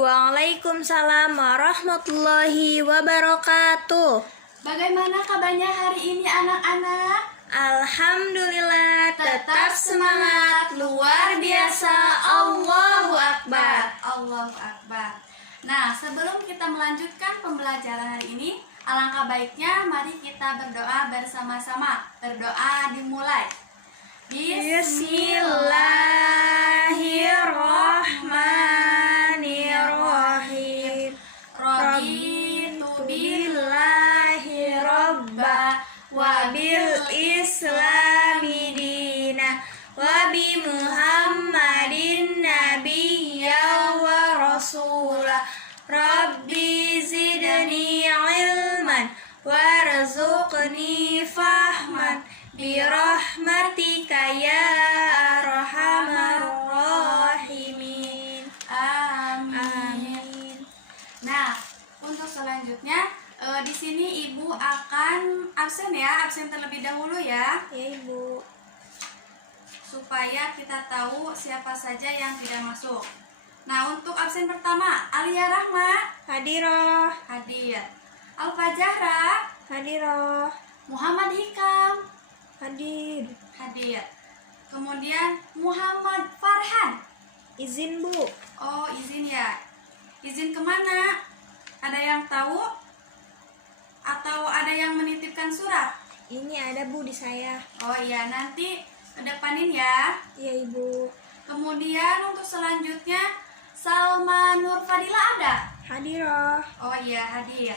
Waalaikumsalam warahmatullahi wabarakatuh. Bagaimana kabarnya hari ini anak-anak? Alhamdulillah, tetap semangat, luar biasa, Allahu Akbar. Allahu Akbar. Nah, sebelum kita melanjutkan pembelajaran hari ini, alangkah baiknya mari kita berdoa bersama-sama. Berdoa dimulai. Bismillahirrahmanirrahim. Raditu billahi robba wa bil islami dina wa bi muhammadin nabiyya wa rasula. Rabbi zidni ilman warzuqni fahman birahmatika ya arhamar rahimin. Amin. Nah, untuk selanjutnya di sini Ibu akan absen ya, absen terlebih dahulu ya, Ya Ibu. supaya kita tahu siapa saja yang tidak masuk. Nah, untuk absen pertama, Alia Rahma Hadiroh, hadir, Alfa Zahra, hadiroh, Muhammad Hikam hadir. hadir. Kemudian Muhammad Farhan. Izin Bu. Oh, izin ya. Izin kemana? Ada yang tahu? Atau ada yang menitipkan surat? Ini ada Bu di saya. Oh iya, nanti kedepanin ya. Ya Ibu. Kemudian untuk selanjutnya Salma Nur Fadila ada? Hadiroh. Oh iya, hadir.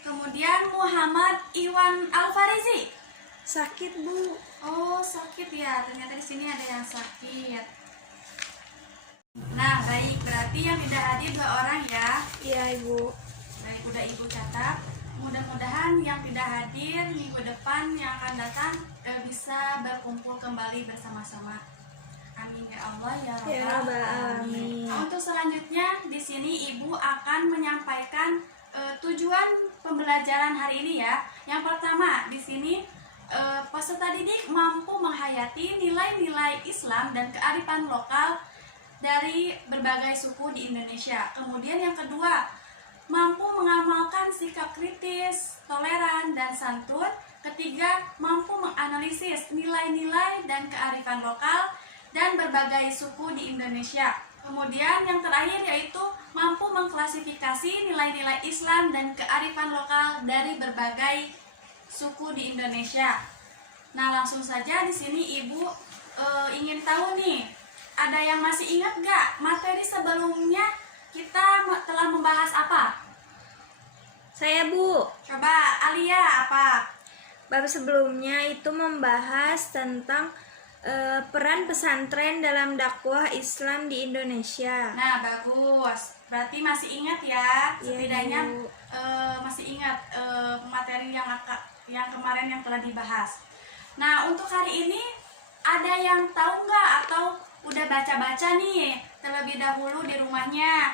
Kemudian Muhammad Iwan Alfarizi. Sakit Bu. Oh, sakit ya. Ternyata di sini ada yang sakit. Nah, baik. Berarti yang tidak hadir 2 orang ya. Iya Ibu. Baik, udah Ibu catat. Mudah-mudahan yang tidak hadir minggu depan yang akan datang bisa berkumpul kembali bersama-sama. Amin ya Allah ya Ya Rabbal Rabbal Alamin. Alamin. Untuk selanjutnya di sini Ibu akan menyampaikan tujuan pembelajaran hari ini ya. Yang pertama di sini peserta didik mampu menghayati nilai-nilai Islam dan kearifan lokal dari berbagai suku di Indonesia. Kemudian yang kedua, mampu mengamalkan sikap kritis, toleran, dan santun. Ketiga, mampu menganalisis nilai-nilai dan kearifan lokal dan berbagai suku di Indonesia. Kemudian yang terakhir yaitu mampu mengklasifikasi nilai-nilai Islam dan kearifan lokal dari berbagai suku di Indonesia. Nah, langsung saja di sini Ibu ingin tahu nih, ada yang masih ingat gak materi sebelumnya kita telah membahas apa? Saya Bu. Coba Alia apa? Bab sebelumnya itu membahas tentang peran pesantren dalam dakwah Islam di Indonesia. Nah, bagus. Berarti masih ingat ya, Iya, setidaknya Bu. masih ingat materi yang kemarin yang telah dibahas. Nah, untuk hari ini ada yang tahu nggak atau udah baca-baca nih terlebih dahulu di rumahnya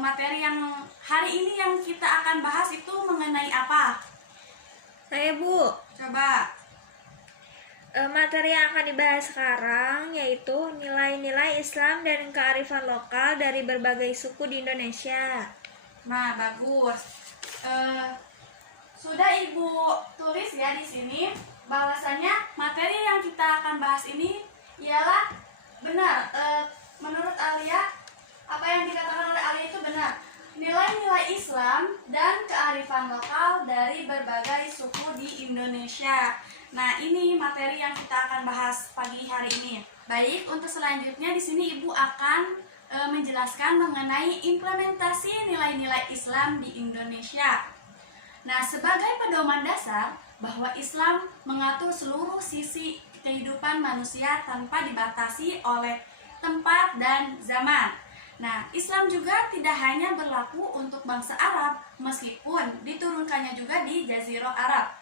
materi yang hari ini yang kita akan bahas itu mengenai apa? Saya Bu. Coba. Materi yang akan dibahas sekarang yaitu nilai-nilai Islam dan kearifan lokal dari berbagai suku di Indonesia. Nah, bagus. Sudah Ibu tulis ya di sini bahwasanya materi yang kita akan bahas ini ialah benar. Menurut Alia, apa yang dikatakan oleh Alia itu benar. Nilai-nilai Islam dan kearifan lokal dari berbagai suku di Indonesia. Nah, ini materi yang kita akan bahas pagi hari ini. Baik, untuk selanjutnya di sini Ibu akan menjelaskan mengenai implementasi nilai-nilai Islam di Indonesia. Nah, sebagai pedoman dasar bahwa Islam mengatur seluruh sisi kehidupan manusia tanpa dibatasi oleh tempat dan zaman. Nah, Islam juga tidak hanya berlaku untuk bangsa Arab, meskipun diturunkannya juga di Jazirah Arab.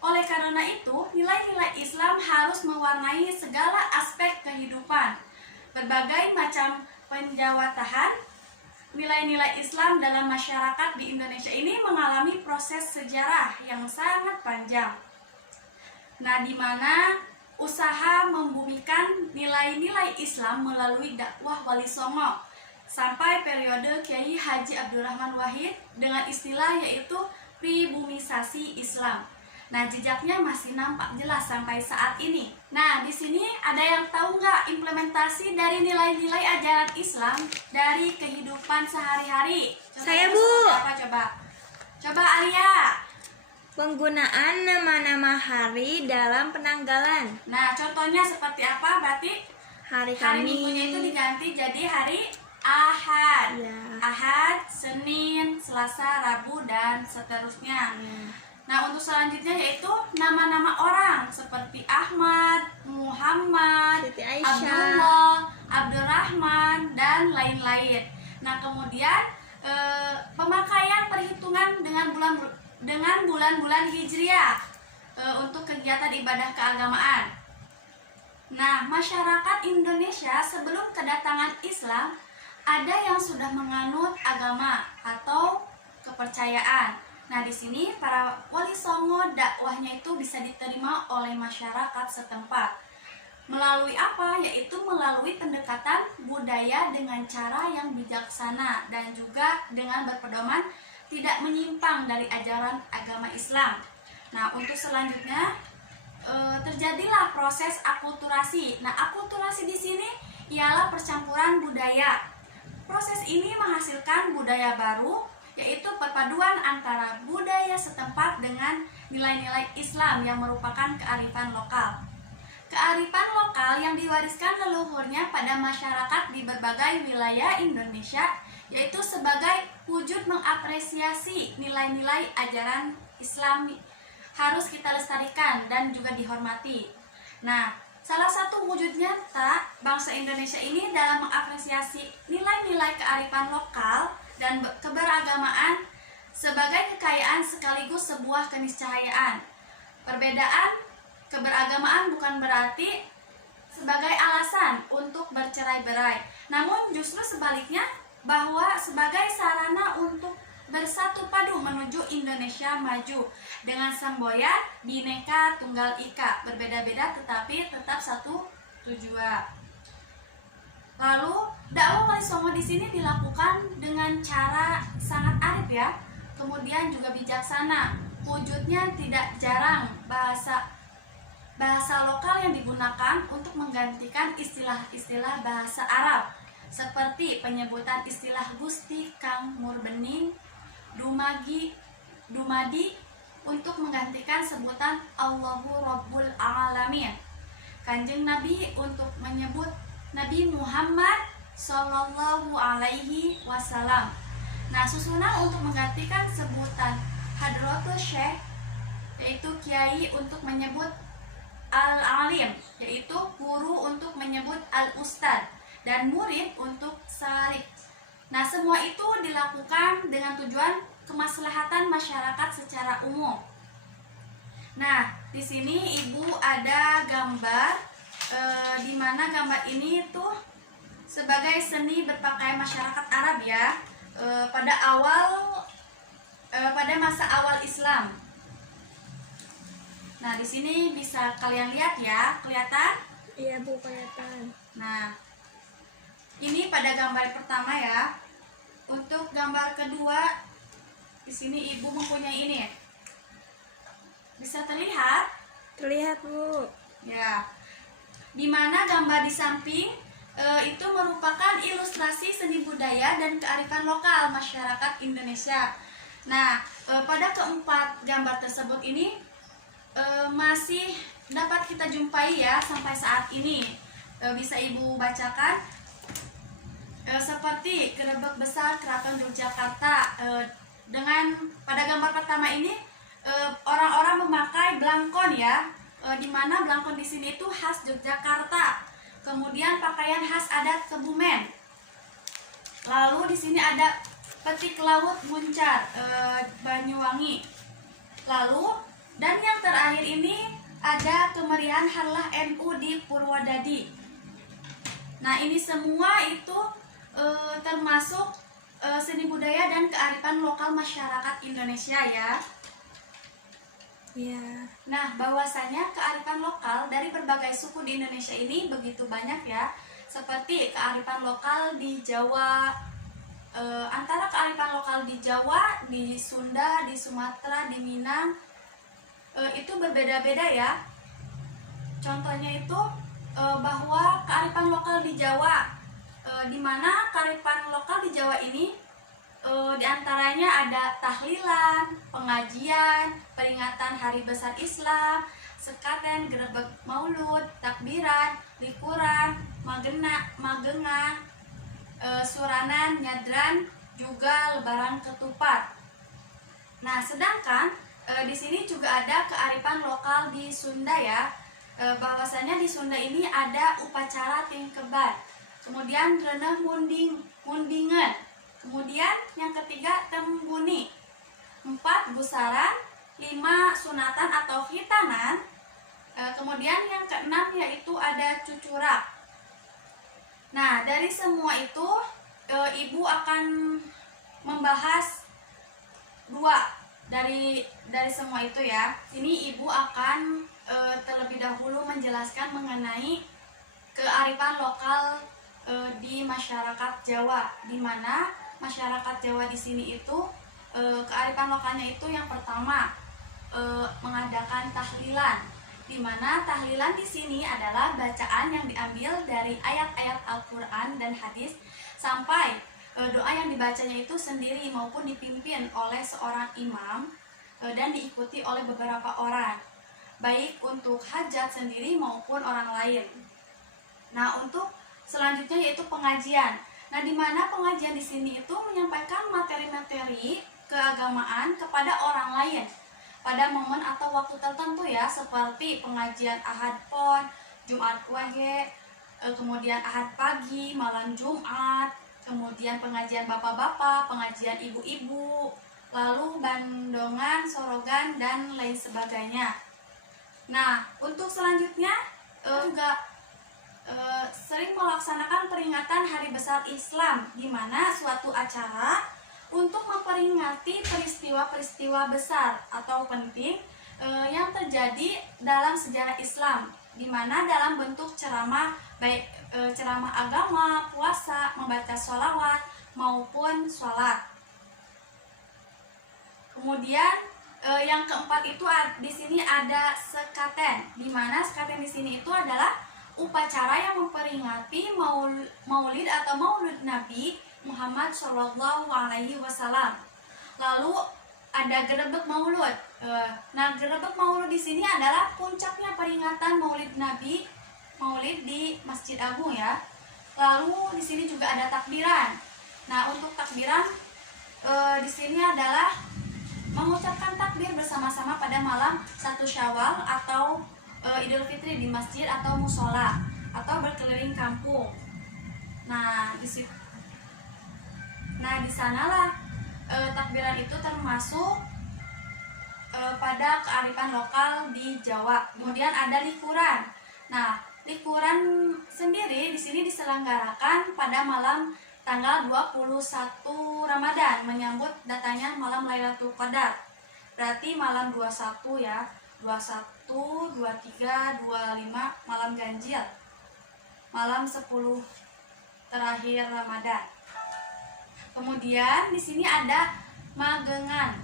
Oleh karena itu, nilai-nilai Islam harus mewarnai segala aspek kehidupan. Berbagai macam penjawatahan nilai-nilai Islam dalam masyarakat di Indonesia ini mengalami proses sejarah yang sangat panjang. Nah, di mana usaha membumikan nilai-nilai Islam melalui dakwah Wali Songo sampai periode Kiai Haji Abdurrahman Wahid dengan istilah yaitu pribumisasi Islam. Nah, jejaknya masih nampak jelas sampai saat ini. Nah, di sini ada yang tahu nggak implementasi dari nilai-nilai ajaran Islam dari kehidupan sehari-hari? Saya, itu Bu. seperti apa coba? Coba Alia. Penggunaan nama-nama hari dalam penanggalan. Nah, contohnya seperti apa? Berarti Hari hari Kamis. Minggunya itu diganti jadi hari Ahad. Ya. Ahad, Senin, Selasa, Rabu, dan seterusnya. Nah, untuk selanjutnya yaitu nama-nama orang seperti Ahmad, Muhammad, Siti Aisyah. Abdullah, Abdurrahman, dan lain-lain. Nah, kemudian pemakaian perhitungan dengan bulan-bulan Hijriah untuk kegiatan ibadah keagamaan. Nah, masyarakat Indonesia sebelum kedatangan Islam ada yang sudah menganut agama atau kepercayaan. Nah, di sini para wali songo dakwahnya itu bisa diterima oleh masyarakat setempat. Melalui apa? Yaitu melalui pendekatan budaya dengan cara yang bijaksana dan juga dengan berpedoman tidak menyimpang dari ajaran agama Islam. Nah, untuk selanjutnya terjadilah proses akulturasi. Nah, akulturasi di sini ialah percampuran budaya. Proses ini menghasilkan budaya baru, yaitu perpaduan antara budaya setempat dengan nilai-nilai Islam yang merupakan kearifan lokal. Kearifan lokal yang diwariskan leluhurnya pada masyarakat di berbagai wilayah Indonesia, yaitu sebagai wujud mengapresiasi nilai-nilai ajaran Islam harus kita lestarikan dan juga dihormati. Nah, salah satu wujud nyata bangsa Indonesia ini dalam mengapresiasi nilai-nilai kearifan lokal dan keberagamaan sebagai kekayaan sekaligus sebuah keniscayaan. Perbedaan keberagamaan bukan berarti sebagai alasan untuk bercerai-berai, namun justru sebaliknya bahwa sebagai sarana untuk bersatu padu menuju Indonesia maju dengan semboyan Bhinneka Tunggal Ika, berbeda-beda tetapi tetap satu tujuan. Lalu dakwah Wali Songo di sini dilakukan dengan cara sangat arif ya, kemudian juga bijaksana. Wujudnya tidak jarang bahasa lokal yang digunakan untuk menggantikan istilah-istilah bahasa Arab seperti penyebutan istilah Gusti, Kang, Murbening, Dumadi untuk menggantikan sebutan Allahu Rabbul Alamin. Kanjeng Nabi untuk menyebut Nabi Muhammad Sallallahu Alaihi Wasallam. Nah, susunan untuk menggantikan sebutan Hadratul Syekh yaitu Kiai untuk menyebut Al-Alim, yaitu guru untuk menyebut Al-Ustad, dan murid untuk Salik. Nah, semua itu dilakukan dengan tujuan kemaslahatan masyarakat secara umum. Nah, di sini Ibu ada gambar di mana gambar ini tuh sebagai seni berpakaian masyarakat Arab ya, pada masa awal Islam. Nah, di sini bisa kalian lihat ya, kelihatan? Iya, Bu, kelihatan. Nah, ini pada gambar pertama ya. Untuk gambar kedua, di sini Ibu mempunyai ini. Bisa terlihat? Terlihat, Bu. Ya. Di mana gambar di samping itu merupakan ilustrasi seni budaya dan kearifan lokal masyarakat Indonesia. Nah, pada keempat gambar tersebut ini masih dapat kita jumpai ya sampai saat ini. Bisa Ibu bacakan. Seperti Gerebek Besar Keraton Yogyakarta. Dengan pada gambar pertama ini orang-orang memakai blangkon ya, di mana blangkon di sini itu khas Yogyakarta. Kemudian pakaian khas adat Kebumen. Lalu di sini ada petik laut Muncar, Banyuwangi. Lalu dan yang terakhir ini ada kemeriahan Harlah NU di Purwodadi. Nah, ini semua itu termasuk seni budaya dan kearifan lokal masyarakat Indonesia ya. Iya. Nah, bahwasanya kearifan lokal dari berbagai suku di Indonesia ini begitu banyak ya, seperti kearifan lokal di Jawa. Antara kearifan lokal di Jawa, di Sunda, di Sumatera, di Minang itu berbeda-beda ya. Contohnya itu bahwa kearifan lokal di Jawa, di mana kearifan lokal di Jawa ini diantaranya ada tahlilan, pengajian, peringatan hari besar Islam, sekaten, gerebek maulud, takbiran, likuran, magengan, suranan, nyadran, juga lebaran ketupat. Nah, sedangkan di sini juga ada kearifan lokal di Sunda ya. Bahwasanya di Sunda ini ada upacara tingkeban, kemudian reneh mundingan, kemudian yang ketiga tembuni, 4 busaran, 5 sunatan atau khitanan, kemudian yang keenam yaitu ada cucurak. Nah, dari semua itu ibu akan membahas 2 dari semua itu ya. Ini ibu akan terlebih dahulu menjelaskan mengenai kearifan lokal di masyarakat Jawa, di mana masyarakat Jawa di sini itu kearifan lokalnya itu yang pertama mengadakan tahlilan, di mana tahlilan di sini adalah bacaan yang diambil dari ayat-ayat Al-Qur'an dan hadis sampai doa yang dibacanya itu sendiri maupun dipimpin oleh seorang imam dan diikuti oleh beberapa orang, baik untuk hajat sendiri maupun orang lain. Nah, untuk selanjutnya yaitu pengajian. Nah, di mana pengajian di sini itu menyampaikan materi-materi keagamaan kepada orang lain pada momen atau waktu tertentu ya, seperti pengajian Ahad Pon, Jumat Wage, kemudian Ahad pagi, malam Jumat, kemudian pengajian bapak-bapak, pengajian ibu-ibu, lalu bandongan, sorogan, dan lain sebagainya. Nah, untuk selanjutnya juga sering melaksanakan peringatan Hari Besar Islam, di mana suatu acara untuk memperingati peristiwa-peristiwa besar atau penting yang terjadi dalam sejarah Islam, di mana dalam bentuk ceramah, baik ceramah agama, puasa, membaca sholawat maupun sholat. Kemudian yang keempat itu di sini ada sekaten, di mana sekaten di sini itu adalah upacara yang memperingati maulid atau maulud Nabi Muhammad Shallallahu Alaihi Wasallam. Lalu ada gerebek maulud. Nah, gerebek maulud di sini adalah puncaknya peringatan maulid Nabi, maulid di Masjid Agung ya. Lalu di sini juga ada takbiran. Nah, untuk takbiran di sini adalah mengucapkan takbir bersama-sama pada malam 1 Syawal atau Idul Fitri di masjid atau musola atau berkeliling kampung. Nah, di sanalah takbiran itu termasuk pada kearifan lokal di Jawa. Kemudian ada likuran. Nah, likuran sendiri di sini diselenggarakan pada malam tanggal 21 Ramadan menyambut datangnya malam Lailatul Qadar. Berarti malam 21 ya. 21, 23, 25 malam ganjil. Malam 10 terakhir Ramadan. Kemudian di sini ada magengan.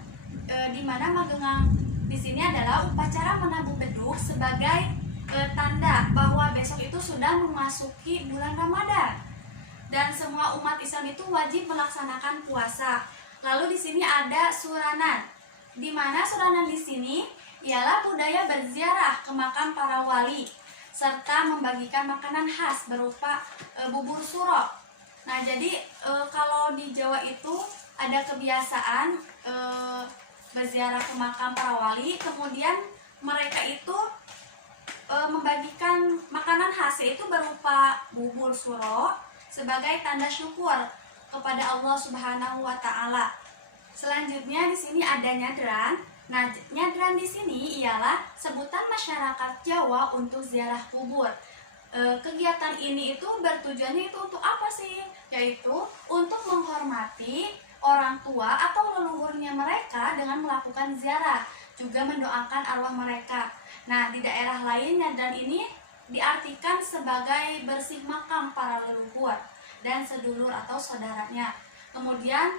Di mana magengan di sini adalah upacara menabuh beduk sebagai tanda bahwa besok itu sudah memasuki bulan Ramadan. Dan semua umat Islam itu wajib melaksanakan puasa. Lalu di sini ada suranan, di mana suranan di sini ialah budaya berziarah ke makam para wali serta membagikan makanan khas berupa bubur suro. Nah, jadi kalau di Jawa itu ada kebiasaan berziarah ke makam para wali, kemudian mereka itu membagikan makanan khas yaitu berupa bubur suro sebagai tanda syukur kepada Allah Subhanahu wa taala. Selanjutnya di sini ada nyadran. Nah, nyadran di sini ialah sebutan masyarakat Jawa untuk ziarah kubur. Kegiatan ini itu bertujuannya itu untuk apa sih? Yaitu untuk menghormati orang tua atau leluhurnya mereka dengan melakukan ziarah, juga mendoakan arwah mereka. Nah, di daerah lain nyadran ini diartikan sebagai bersih makam para leluhur dan sedulur atau saudaranya. Kemudian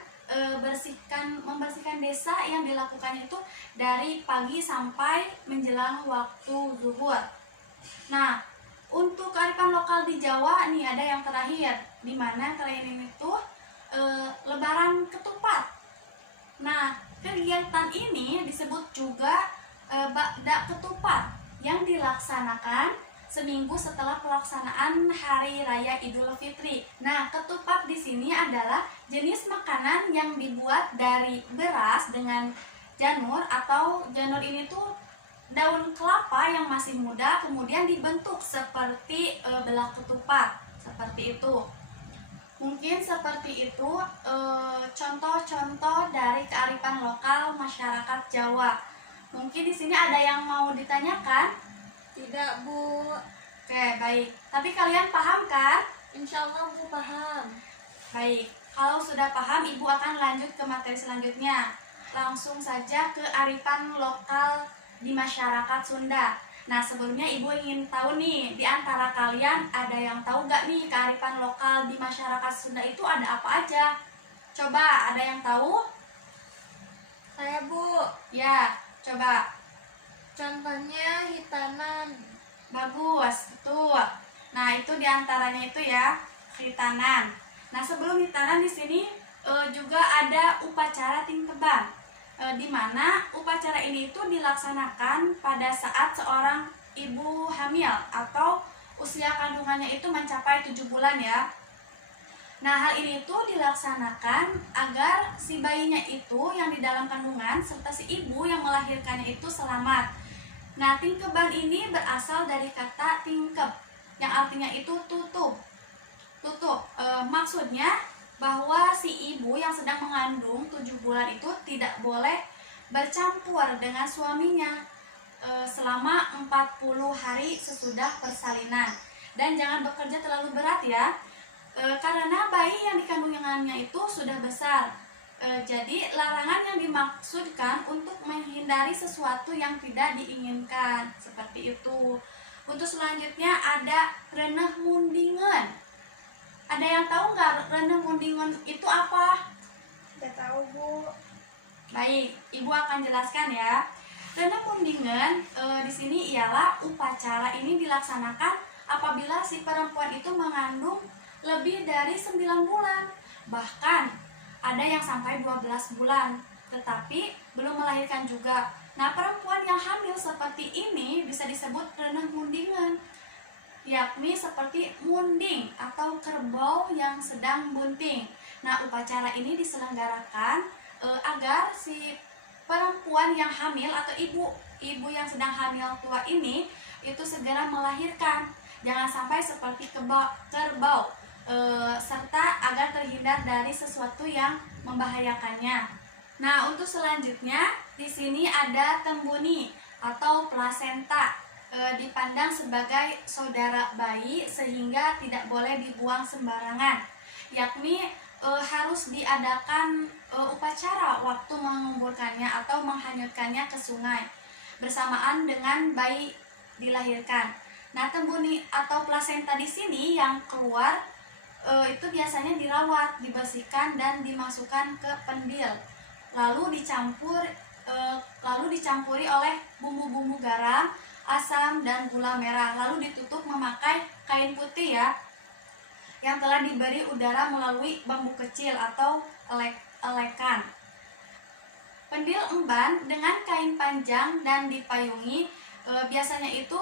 membersihkan desa yang dilakukannya itu dari pagi sampai menjelang waktu zuhur. Nah, untuk kearifan lokal di Jawa nih ada yang terakhir, di mana terakhir ini tuh Lebaran Ketupat. Nah, kegiatan ini disebut juga Ba'da Ketupat yang dilaksanakan seminggu setelah pelaksanaan Hari Raya Idul Fitri. Nah, ketupat di sini adalah jenis makanan yang dibuat dari beras dengan janur, atau janur ini tuh daun kelapa yang masih muda kemudian dibentuk seperti belak ketupat, seperti itu. Mungkin seperti itu contoh-contoh dari kearifan lokal masyarakat Jawa. Mungkin di sini ada yang mau ditanyakan? Tidak, Bu. Oke, baik. Tapi kalian paham kan? Insya Allah Bu paham. Baik. Kalau sudah paham, Ibu akan lanjut ke materi selanjutnya. Langsung saja ke kearifan lokal di masyarakat Sunda. Nah, sebelumnya Ibu ingin tahu nih, di antara kalian ada yang tahu gak nih kearifan lokal di masyarakat Sunda itu ada apa aja? Coba, ada yang tahu? Saya, Bu. Ya, coba. Contohnya hitanan. Bagus, betul. Nah, itu diantaranya itu ya, hitanan. Nah, sebelum hitanan di sini juga ada upacara tingkeban, di mana upacara ini itu dilaksanakan pada saat seorang ibu hamil atau usia kandungannya itu mencapai 7 bulan ya. Nah, hal ini itu dilaksanakan agar si bayinya itu yang di dalam kandungan serta si ibu yang melahirkannya itu selamat. Nah, tingkeban ini berasal dari kata tingkep yang artinya itu tutup. Maksudnya bahwa si ibu yang sedang mengandung 7 bulan itu tidak boleh bercampur dengan suaminya selama 40 hari sesudah persalinan. Dan jangan bekerja terlalu berat ya, karena bayi yang dikandungannya itu sudah besar. Jadi larangan yang dimaksudkan untuk menghindari sesuatu yang tidak diinginkan, seperti itu. Untuk selanjutnya ada reneh mundingan. Ada yang tahu nggak reneh mundingan itu apa? Tidak tahu, Bu. Baik, Ibu akan jelaskan ya. Reneh mundingan di sini ialah upacara ini dilaksanakan apabila si perempuan itu mengandung lebih dari 9 bulan. Bahkan ada yang sampai 12 bulan, tetapi belum melahirkan juga. Nah, perempuan yang hamil seperti ini bisa disebut reneh mundingan, yakni seperti munding atau kerbau yang sedang bunting. Nah, upacara ini diselenggarakan agar si perempuan yang hamil atau ibu yang sedang hamil tua ini itu segera melahirkan. Jangan sampai seperti kerbau. Serta agar terhindar dari sesuatu yang membahayakannya. Nah, untuk selanjutnya di sini ada tembuni atau plasenta, dipandang sebagai saudara bayi sehingga tidak boleh dibuang sembarangan, yakni harus diadakan upacara waktu menguburkannya atau menghanyutkannya ke sungai bersamaan dengan bayi dilahirkan. Nah, tembuni atau plasenta di sini yang keluar itu biasanya dirawat, dibersihkan dan dimasukkan ke pendil, lalu dicampuri oleh bumbu-bumbu garam, asam dan gula merah, lalu ditutup memakai kain putih ya, yang telah diberi udara melalui bambu kecil atau elekan. Pendil emban dengan kain panjang dan dipayungi biasanya itu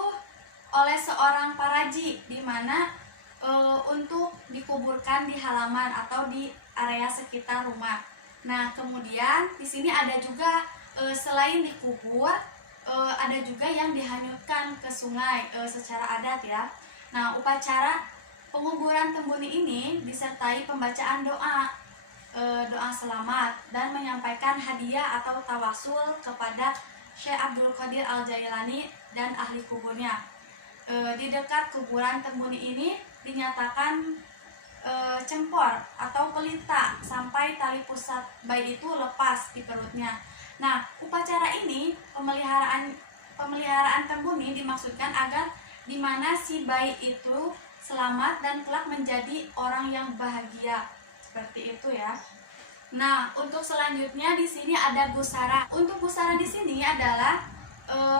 oleh seorang paraji, di mana untuk dikuburkan di halaman atau di area sekitar rumah. Nah, kemudian di sini ada juga selain dikubur, ada juga yang dihanyutkan ke sungai secara adat ya. Nah, upacara penguburan tembuni ini disertai pembacaan doa selamat dan menyampaikan hadiah atau tawasul kepada Syekh Abdul Qadir Al-Jailani dan ahli kuburnya. Di dekat kuburan tembuni ini dinyatakan cempor atau pelita sampai tali pusat bayi itu lepas di perutnya. Nah, upacara ini pemeliharaan tembuni dimaksudkan agar di mana si bayi itu selamat dan kelak menjadi orang yang bahagia. Seperti itu ya. Nah, untuk selanjutnya di sini ada busara. Untuk busara di sini adalah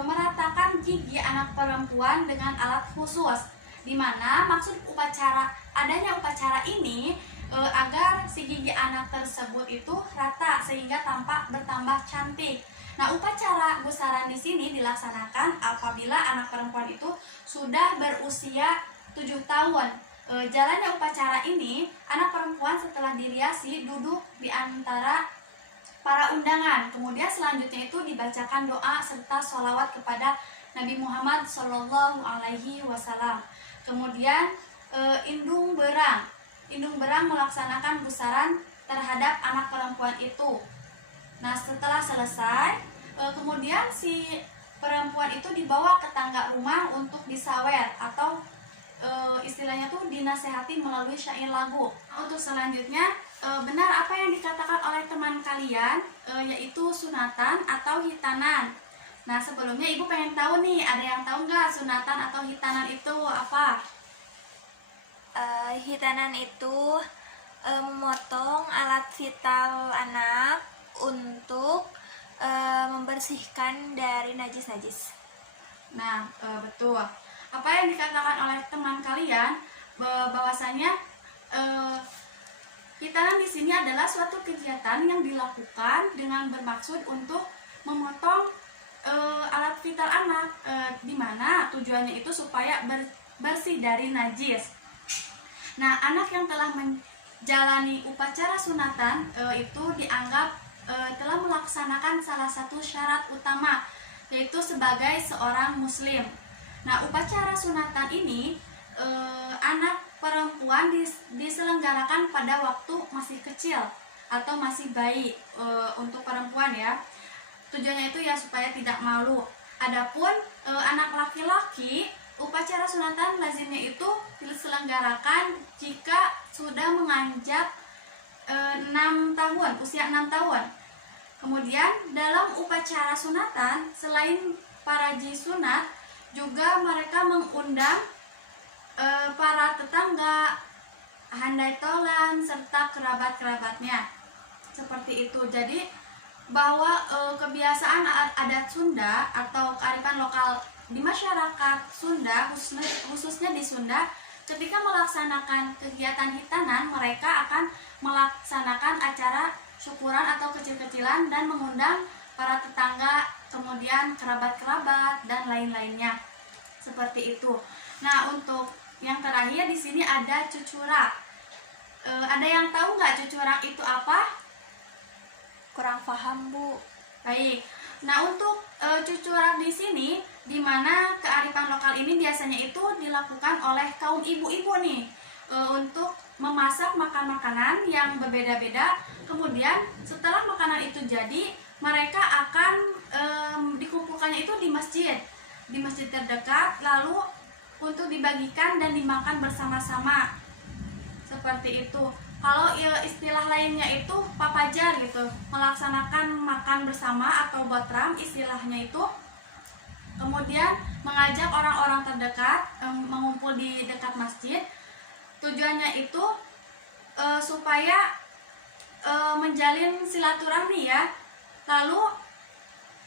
meratakan gigi anak perempuan dengan alat khusus, di mana maksud adanya upacara ini agar si gigi anak tersebut itu rata sehingga tampak bertambah cantik. Nah, upacara busaran di sini dilaksanakan apabila anak perempuan itu sudah berusia 7 tahun. Jalannya upacara ini, anak perempuan setelah diriasi duduk di antara para undangan. Kemudian selanjutnya itu dibacakan doa serta sholawat kepada Nabi Muhammad SAW. Kemudian indung berang melaksanakan busaran terhadap anak perempuan itu. Nah, setelah selesai, kemudian si perempuan itu dibawa ke tangga rumah untuk disawer atau istilahnya tuh dinasehati melalui syair lagu. Untuk selanjutnya, benar apa yang dikatakan oleh teman kalian, yaitu sunatan atau hitanan. Nah, sebelumnya ibu pengen tahu nih, ada yang tahu nggak sunatan atau hitanan itu apa? Hitanan itu memotong alat vital anak untuk membersihkan dari najis-najis. Nah, betul. Apa yang dikatakan oleh teman kalian bahwasanya hitanan di sini adalah suatu kegiatan yang dilakukan dengan bermaksud untuk memotong alat vital anak, di mana tujuannya itu supaya bersih dari najis. Nah, anak yang telah menjalani upacara sunatan itu dianggap telah melaksanakan salah satu syarat utama, yaitu sebagai seorang muslim. Nah, upacara sunatan ini anak perempuan diselenggarakan pada waktu masih kecil atau masih bayi untuk perempuan ya. Tujuannya itu ya supaya tidak malu. Adapun anak laki-laki, upacara sunatan lazimnya itu diselenggarakan jika sudah menginjak 6 tahun, usia 6 tahun. Kemudian dalam upacara sunatan, selain para jisunat, juga mereka mengundang para tetangga, handai tolan, serta kerabat-kerabatnya. Seperti itu. Jadi bahwa kebiasaan adat Sunda atau kearifan lokal di masyarakat Sunda, khususnya di Sunda, ketika melaksanakan kegiatan hitanan, mereka akan melaksanakan acara syukuran atau kecil-kecilan dan mengundang para tetangga, kemudian kerabat-kerabat dan lain-lainnya. Seperti itu. Nah, untuk yang terakhir di sini ada cucurak. Ada yang tahu nggak cucurak itu apa? Kurang paham, Bu. Baik. Nah, untuk cucurak di sini, di mana kearifan lokal ini biasanya itu dilakukan oleh kaum ibu-ibu nih, untuk memasak makanan yang berbeda-beda. Kemudian setelah makanan itu jadi, mereka akan dikumpulkannya itu di masjid terdekat, lalu untuk dibagikan dan dimakan bersama-sama. Seperti itu. Kalau istilah lainnya itu papajar gitu, melaksanakan makan bersama atau botram istilahnya itu. Kemudian mengajak orang-orang terdekat mengumpul di dekat masjid. Tujuannya itu supaya menjalin silaturahmi ya. Lalu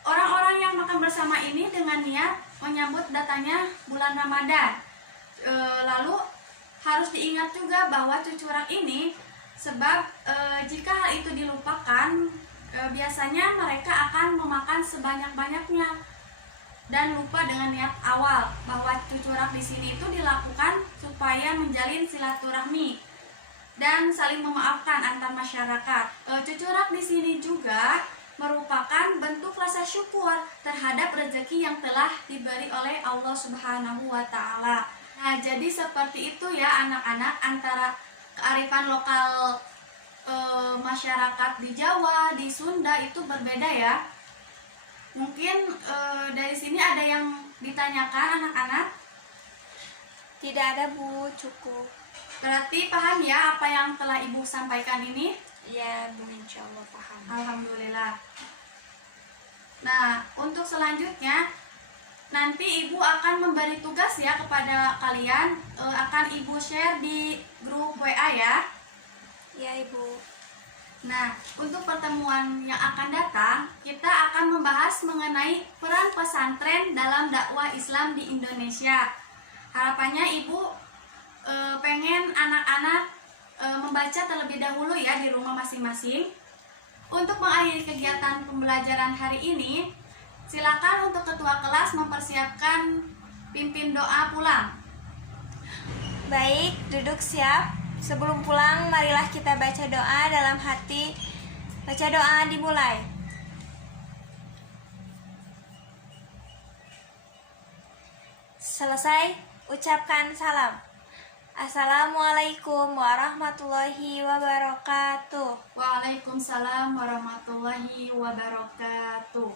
orang-orang yang makan bersama ini dengan niat menyambut datangnya bulan Ramadan. Lalu harus diingat juga bahwa cucurak ini, sebab jika hal itu dilupakan, biasanya mereka akan memakan sebanyak-banyaknya dan lupa dengan niat awal bahwa cucurak di sini itu dilakukan supaya menjalin silaturahmi dan saling memaafkan antar masyarakat. Cucurak di sini juga merupakan bentuk rasa syukur terhadap rezeki yang telah diberi oleh Allah Subhanahu wa Ta'ala. Nah, jadi seperti itu ya anak-anak, antara kearifan lokal masyarakat di Jawa, di Sunda itu berbeda ya. Mungkin dari sini ada yang ditanyakan anak-anak? Tidak ada, Bu, cukup. Berarti paham ya apa yang telah Ibu sampaikan ini? Ya, Bu, insya Allah paham. Alhamdulillah. Nah, untuk selanjutnya nanti Ibu akan memberi tugas ya kepada kalian, akan Ibu share di grup WA ya. Ya, Ibu. Nah, untuk pertemuan yang akan datang, kita akan membahas mengenai peran pesantren dalam dakwah Islam di Indonesia. Harapannya Ibu pengen anak-anak membaca terlebih dahulu ya di rumah masing-masing. Untuk mengakhiri kegiatan pembelajaran hari ini, silakan untuk ketua kelas mempersiapkan pimpin doa pulang. Baik, duduk siap. Sebelum pulang, marilah kita baca doa dalam hati. Baca doa dimulai. Selesai, ucapkan salam. Assalamualaikum warahmatullahi wabarakatuh. Waalaikumsalam warahmatullahi wabarakatuh.